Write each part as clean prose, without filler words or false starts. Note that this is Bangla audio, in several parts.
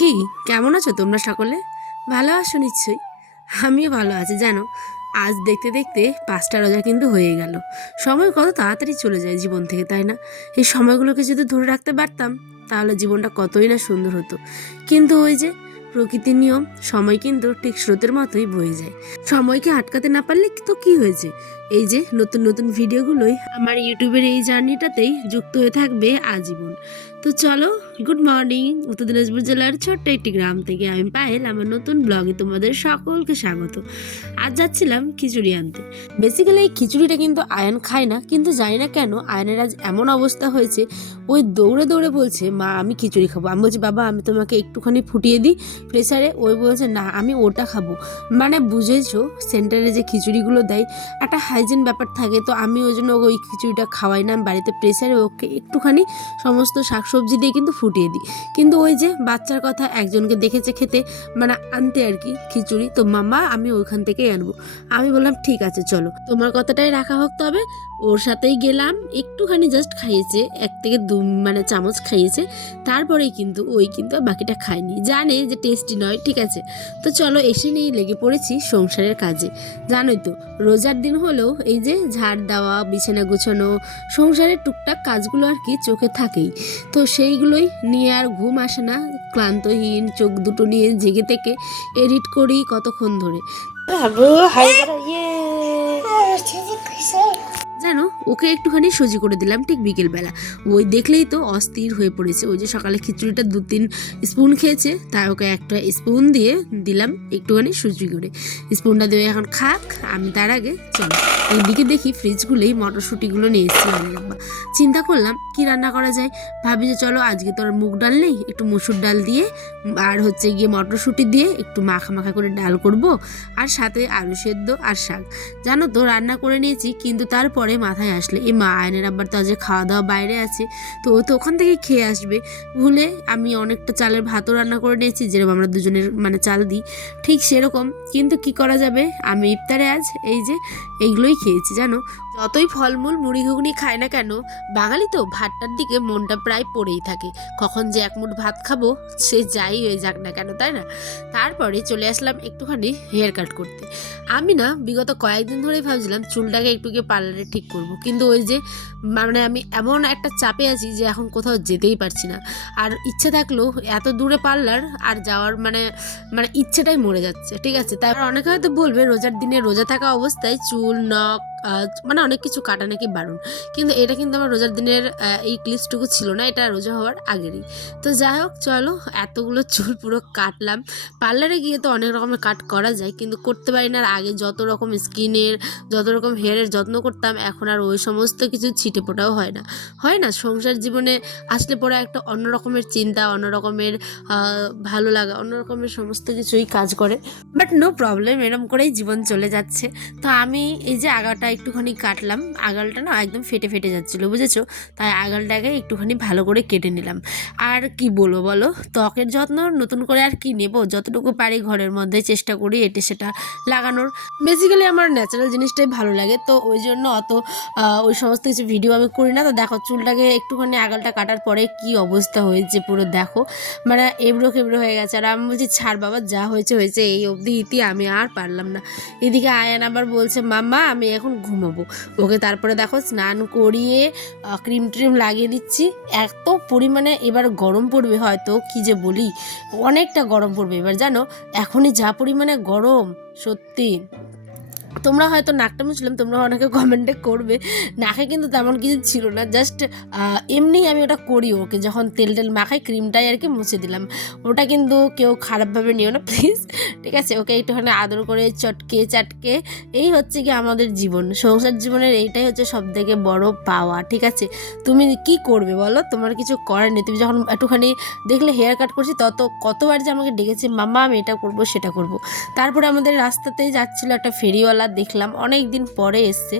কি কেমন আছো তোমরা সকলে? ভালো আছো নিশ্চয়ই। আমিও ভালো আছি জানো। আজ দেখতে দেখতে 5টা রোজা কিন্তু হয়ে গেল। সময় কত তাড়াতাড়ি চলে যায় জীবন থেকে, তাই না? এই সময়গুলোকে যদি ধরে রাখতে পারতাম তাহলে জীবনটা কতই না সুন্দর হতো। কিন্তু ওই যে প্রকৃতির নিয়ম, সময় কিন্তু ঠিক স্রোতের মতোই বয়ে যায়। সময়কে আটকাতে না পারলে তো কি হয়েছে, এই যে নতুন নতুন ভিডিওগুলোই আমার ইউটিউবের এই জার্নিটাতেই যুক্ত হয়ে থাকবে আজীবন। তো চলো, গুড মর্নিং। উত্তর দিনাজপুর জেলার ছোট্ট একটি গ্রাম থেকে আমি পায়েল আমার নতুন ব্লগে তোমাদের সকলকে স্বাগত। আজ যাচ্ছিলাম খিচুড়ি আনতে। বেসিক্যালি এই খিচুড়িটা কিন্তু আয়ন খায় না, কিন্তু জানি না কেন আয়নের আজ এমন অবস্থা হয়েছে, ওই দৌড়ে দৌড়ে বলছে মা আমি খিচুড়ি খাবো। আমি বলছি বাবা আমি তোমাকে একটুখানি ফুটিয়ে দিই প্রেসারে। ওই বলছে না আমি ওটা খাবো। মানে বুঝেছো, সেন্টারে যে খিচুড়িগুলো দেয় একটা হাইজিন ব্যাপার থাকে, তো আমি ওই জন্য ওই খিচুড়িটা খাওয়াই না। আমি বাড়িতে প্রেসারে ওকে একটুখানি সমস্ত শাকসবজি দিয়ে কিন্তু ফুটিয়ে দিই। কিন্তু ওই যে বাচ্চার কথা, একজনকে দেখেছে খেতে, মানে আনতে আর কি খিচুড়ি, তো মামা আমি ওইখান থেকেই আনবো। আমি বললাম ঠিক আছে চলো, তোমার কথাটাই রাখা হোক। তবে ওর সাথেই গেলাম, একটুখানি জাস্ট খাইয়েছে, 1 থেকে 2 মানে চামচ খাইয়েছে। তারপরেই কিন্তু ওই কিন্তু আর বাকিটা খায়নি, জানে যে টেস্টি নয়, ঠিক আছে। তো চলো এসে নিয়ে লেগে পড়েছি সংসারের কাজে। জানোই তো রোজার দিন হলেও এই যে ঝাড় দেওয়া, বিছানা গুছানো, সংসারের টুকটাক কাজগুলো আর কি চোখে থাকেই। তো সেইগুলোই নিয়ে আর ঘুম আসে না, ক্লান্তহীন চোখ দুটো নিয়ে জেগে থেকে এডিট করি কতক্ষণ ধরে। জানো, ওকে একটুখানি সজি করে দিলাম ঠিক বিকেলবেলা। ওই দেখলেই তো অস্থির হয়ে পড়েছে। ওই যে সকালে খিচুড়িটা 2-3 স্পুন খেয়েছে, তাই ওকে একটা স্পুন দিয়ে দিলাম একটুখানি সুজি করে। স্পুনটা দিয়ে এখন খাক, আমি তার আগে চলো এইদিকে দেখি ফ্রিজগুলোই মটরশুঁটিগুলো নিয়ে এসেছিলাম। চিন্তা করলাম কি রান্না করা যায়। ভাবি যে চলো আজকে তো আর মুগ ডাল নেই, একটু মসুর ডাল দিয়ে আর হচ্ছে গিয়ে মটরশুঁটি দিয়ে একটু মাখা মাখা করে ডাল করব, আর সাথে আলু সেদ্ধ আর শাক। জানো তো রান্না করে নিয়েছি, কিন্তু তারপরে মাথায় আসলে এই মা আয়নের আব্বার তো আজ খাওয়া দাওয়া বাইরে আছে, তো ও তো ওখান থেকে খেয়ে আসবে। ভুলে আমি অনেকটা চালের ভাতও রান্না করে নিয়েছি, যেরকম আমরা দুজনের মানে চাল দিই ঠিক সেরকম। কিন্তু কি করা যাবে, আমি ইফতারে আজ এই যে এইগুলোই খেয়েছি। জানো, যতই ফলমূল মুড়ি ঘুগনি খায় না কেন, বাঙালি তো ভাতটার দিকে মনটা প্রায় পড়েই থাকে। কখন যে এক মুঠ ভাত খাবো সে যাই হয়ে যাক না কেন, তাই না? তারপরে চলে আসলাম একটুখানি হেয়ার কাট করতে। আমি না বিগত কয়েকদিন ধরেই ভাবছিলাম চুলটাকে একটু গিয়ে পার্লারে ঠিক করব, কিন্তু ওই যে মানে আমি এমন একটা চাপে আছি যে এখন কোথাও যেতেই পারছি না। আর ইচ্ছে থাকলেও এত দূরে পার্লার আর যাওয়ার মানে মানে ইচ্ছেটাই মরে যাচ্ছে, ঠিক আছে। তারপর অনেকে হয়তো বলবে রোজার দিনে রোজা থাকা অবস্থায় চুল নখ মানে অনেক কিছু কাটা নাকি বারণ, কিন্তু এটা কিন্তু আমার রোজার দিনের এই ক্লিপসটুকু ছিল না, এটা রোজা হওয়ার আগেরই। তো যাই হোক চলো, এতগুলো চুল পুরো কাটলাম। পার্লারে গিয়ে তো অনেক রকমের কাট করা যায়, কিন্তু করতে পারি না। আর আগে যত রকম স্কিনের, যত রকম হেয়ারের যত্ন করতাম, এখন আর ওই সমস্ত কিছু ছিটে ফোটাও হয় না। হয় না, সংসার জীবনে আসলে পরে একটা অন্য রকমের চিন্তা, অন্য রকমের ভালো লাগা, অন্য রকমের সমস্ত কিছুই কাজ করে। বাট নো প্রবলেম, এরম করেই জীবন চলে যাচ্ছে। তো আমি এই যে আগাটা একটুখানি কাটলাম, আগালটা না একদম ফেটে ফেটে যাচ্ছিলো, বুঝেছো, তাই আগালটাকে একটুখানি ভালো করে কেটে নিলাম। আর কি বলবো বলো, ত্বকের যত্ন নতুন করে আর কি নেব, যতটুকু পারি ঘরের মধ্যে চেষ্টা করি এটা সেটা লাগানোর। বেসিক্যালি আমার ন্যাচারাল জিনিসটাই ভালো লাগে, তো ওই জন্য অত ওই সমস্ত কিছু ভিডিও আমি করি না। তো দেখো চুলটাকে একটুখানি আগালটা কাটার পরে কি অবস্থা হয়েছে পুরো দেখো, মানে এবড়ো খেবড়ো হয়ে গেছে। আর আমি বলছি ছাড় বাবা, যা হয়েছে হয়েছে, এই অবধি ইতি, আমি আর পারলাম না। এদিকে আয়ান আবার বলছে মাম্মা আমি এখন ঘুমাবো। ওকে তারপরে দেখো স্নান করিয়ে ক্রিম ট্রিম লাগিয়ে দিচ্ছি। এত পরিমাণে এবার গরম পড়বে, হয়তো কি যে বলি, অনেকটা গরম পড়বে এবার। জানো এখনই যা পরিমাণে গরম, সত্যি। তোমরা হয়তো নাকটা মুছলাম, তোমরা অনেকে কমেন্টে করবে, নাকে কিন্তু তেমন কিছু ছিল না, জাস্ট এমনি আমি ওটা করি, ওকে যখন তেল টেল মাখাই ক্রিমটাই আর কি মুছে দিলাম। ওটা কিন্তু কেউ খারাপভাবে নিও না প্লিজ, ঠিক আছে। ওকে একটুখানি আদর করে চটকে চাটকে, এই হচ্ছে কি আমাদের জীবন, সংসার জীবনের এইটাই হচ্ছে সবথেকে বড় পাওয়া, ঠিক আছে। তুমি কি করবে বলো, তোমার কিছু করার নেই। তুমি যখন একটুখানি দেখলে হেয়ার কাট করছি, কতবার যে আমাকে ডেকেছে মাম্মা আমি এটা করবো সেটা করবো। তারপরে আমাদের রাস্তাতেই যাচ্ছিলো একটা ফেরিওয়ালা, সকালবেলা দেখলাম অনেক দিন পরে এসছে।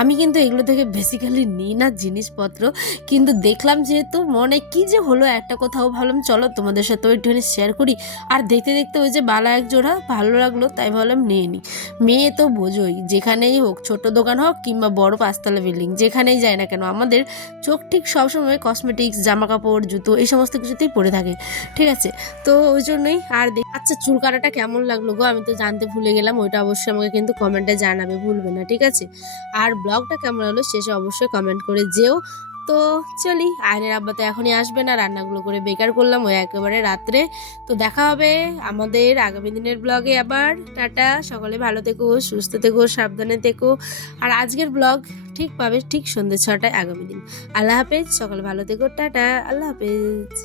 আমি কিন্তু এগুলো থেকে বেসিক্যালি নিই না জিনিসপত্র, কিন্তু দেখলাম যেহেতু মনে কি যে হলো একটা কোথাও, ভাবলাম চলো তোমাদের সাথেও একটুখানি শেয়ার করি। আর দেখতে দেখতে ওই যে বালা এক জোড়া ভালো লাগলো, তাই ভাবলাম নিয়ে নিই। মেয়ে তো বোঝোই, যেখানেই হোক, ছোট দোকান হোক কিংবা বড় পাঁচতলা বিল্ডিং, যেখানেই যায় না কেন আমাদের চোখ ঠিক সবসময় কসমেটিক্স, জামা কাপড়, জুতো এই সমস্ত কিছুতেই পরে থাকে, ঠিক আছে? তো ওই জন্যই আর আচ্ছা, চুল কাটাটা কেমন লাগলো গো? আমি তো জানতে ভুলে গেলাম, ওইটা অবশ্যই আমাকে কিন্তু কমেন্টে জানাবে, ভুলবে না, ঠিক আছে? আর ব্লগটা কেমন হলো শেষে অবশ্যই কমেন্ট করে যেও। তো চলি, আয়নের আব্বা তো এখনই আসবে না, রান্নাগুলো করে বেকার করলাম ওই একেবারে রাত্রে। তো দেখা হবে আমাদের আগামী দিনের ব্লগে আবার। টাটা, সকলে ভালো থেকো, সুস্থ থেকো, সাবধানে থেকো। আর আজকের ব্লগ ঠিক পাবে ঠিক সন্ধ্যে 6টায় আগামী দিন। আল্লাহ হাফেজ, সকলে ভালো থেকো, টাটা, আল্লাহ হাফেজ।